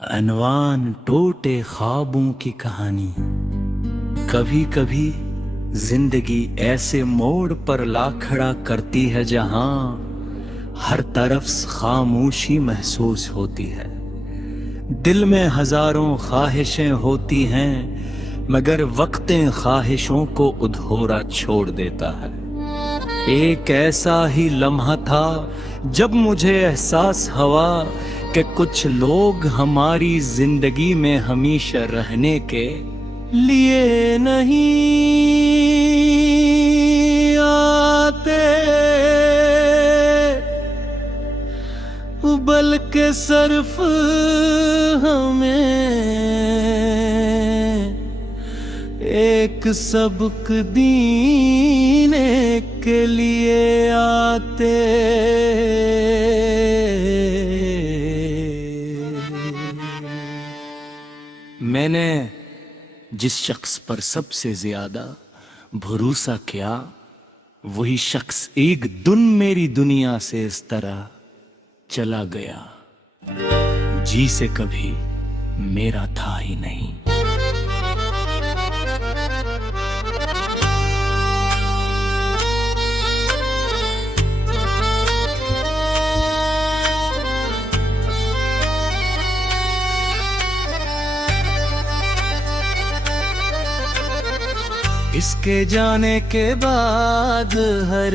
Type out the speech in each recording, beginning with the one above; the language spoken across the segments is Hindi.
अनवान टूटे ख्वाबों की कहानी। कभी कभी जिंदगी ऐसे मोड़ पर ला खड़ा करती है जहां हर तरफ खामोशी महसूस होती है। दिल में हजारों ख्वाहिशें होती हैं, मगर वक्तें ख्वाहिशों को अधूरा छोड़ देता है। एक ऐसा ही लम्हा था जब मुझे एहसास हुआ कि कुछ लोग हमारी जिंदगी में हमेशा रहने के लिए नहीं आते, बल्कि सिर्फ हमें एक सबक देने के लिए आते। मैंने जिस शख्स पर सबसे ज्यादा भरोसा किया, वही शख्स एक दिन मेरी दुनिया से इस तरह चला गया जिसे कभी मेरा था ही नहीं। इसके जाने के बाद हर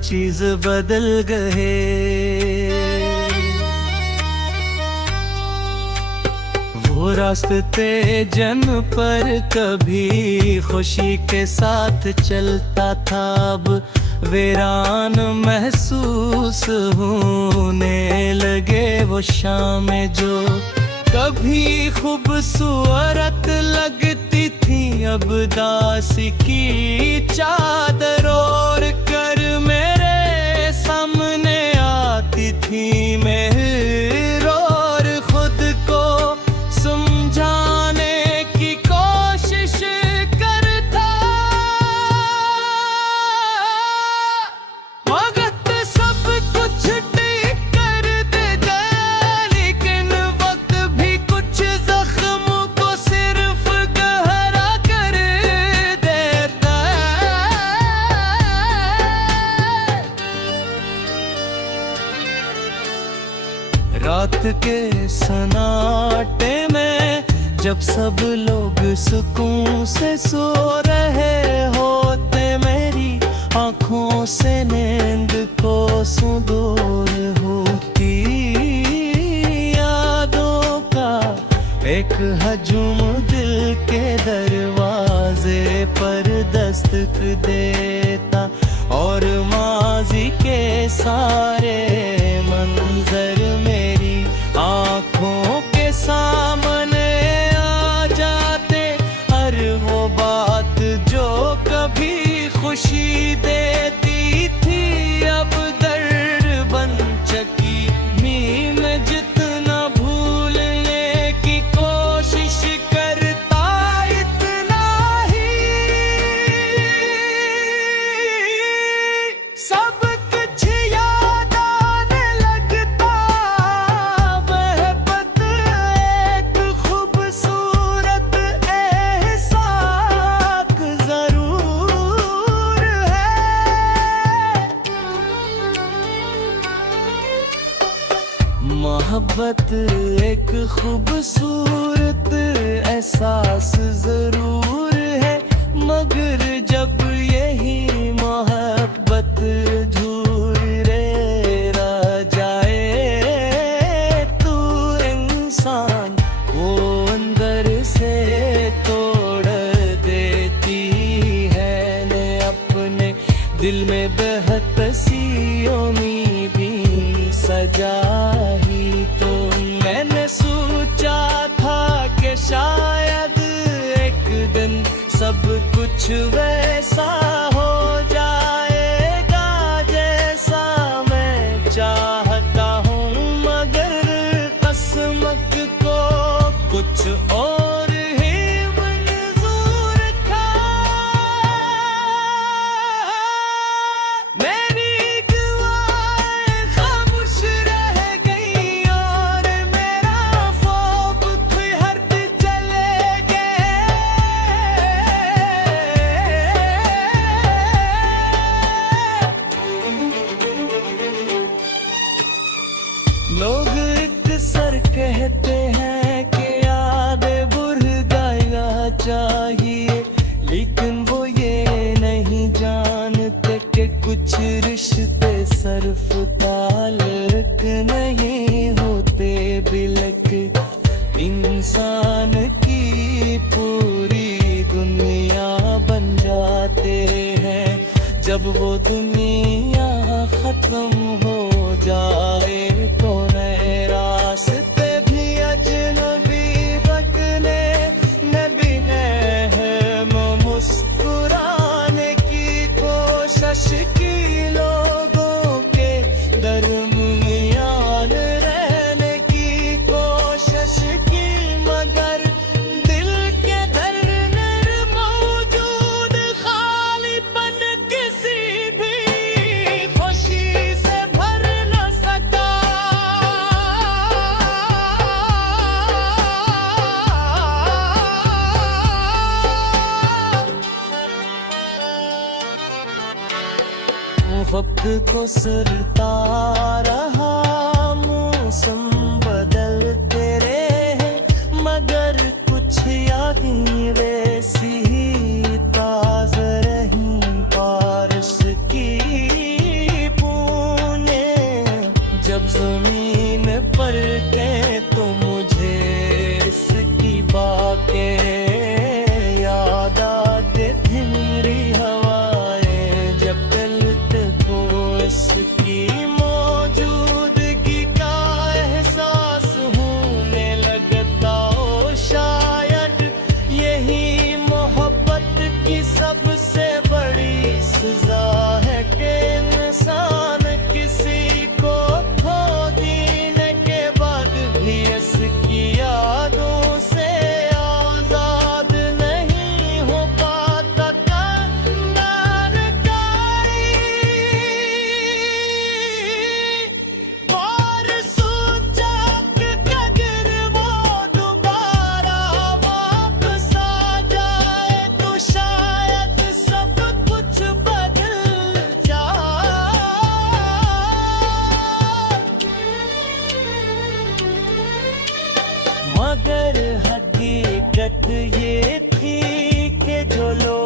चीज बदल गए। वो रास्ते जन पर कभी खुशी के साथ चलता था, अब वीरान महसूस होने लगे। वो शाम जो कभी खूबसूरत लगती थी, अब दासी की चादर ओढ़ कर मेरे सामने आती थी। मैं और खुद को समझाने की कोशिश करता, वक्त सब कुछ ठीक कर देता, लेकिन वक्त भी कुछ जख्म को सिर्फ गहरा कर देता है। रात के सन्नाटे में जब सब लोग सुकून से सो रहे होते, मेरी आंखों से नींद को दूर होती यादों का एक हजूम दिल के दरवाजे पर दस्तक देता, और माजी के सारे मंजर मेरी आंखों के सामने आ जाते। हर वो बात जो कभी खुशी देती थी, अब दर्द बन चकी। मैं जितना भूलने की कोशिश करता, इतना ही सब कुछ याद आने लगता। वह पत एक खूबसूरत एहसास जरूर है। मोहब्बत एक खूबसूरत एहसास जरूर है, मगर जब यही मोहब्बत अधूरे रह जाए, तो इंसान को अंदर से तोड़ देती है। ने अपने दिल में बेहतसी उम्मीदें सजाई, तो मैंने सोचा था कि शायद एक दिन सब कुछ वैसा हो जाएगा जैसा मैं चाहता हूँ, मगर किस्मत को कुछ और ही मंजूर था। मेरी दुआएं खामोश रह गई, और मेरा ख्वाब कहते हैं कि याद भूल गया चाहिए, लेकिन वो ये नहीं जानते कि कुछ रिश्ते सिर्फ ताल्लुक नहीं होते, बिलक इंसान की पूरी दुनिया बन जाते हैं। जब वो दुनिया खत्म हो जाए तो नए रास्ते भी अजनबी बकने नबी ने है मुस्कुराने की कोशिश की, लोगों के दरमियान रहने की कोशिश की, मगर दिल के दर्द मौजूद खालीपन किसी भी खुशी से भर न सका। वक्त को सरता रहा, मौसम बदलते रहे, मगर कुछ यादें वैसी ही ताज़ा रही। बारिश की बूंदें जब ज़मीन पर गिरे तो मुझे इसकी बातें याद आते, ठंडी हवाएं जब चलते तो इसकी मौजूदगी का एहसास होने लगता। ओ शायद यही मोहब्बत की सबसे बड़ी सजा है कि इंसान किसी को खो देने के बाद भी इसकी यादों से आजाद नहीं हो पाता। मगर हकीकत ये थी कि जो लोग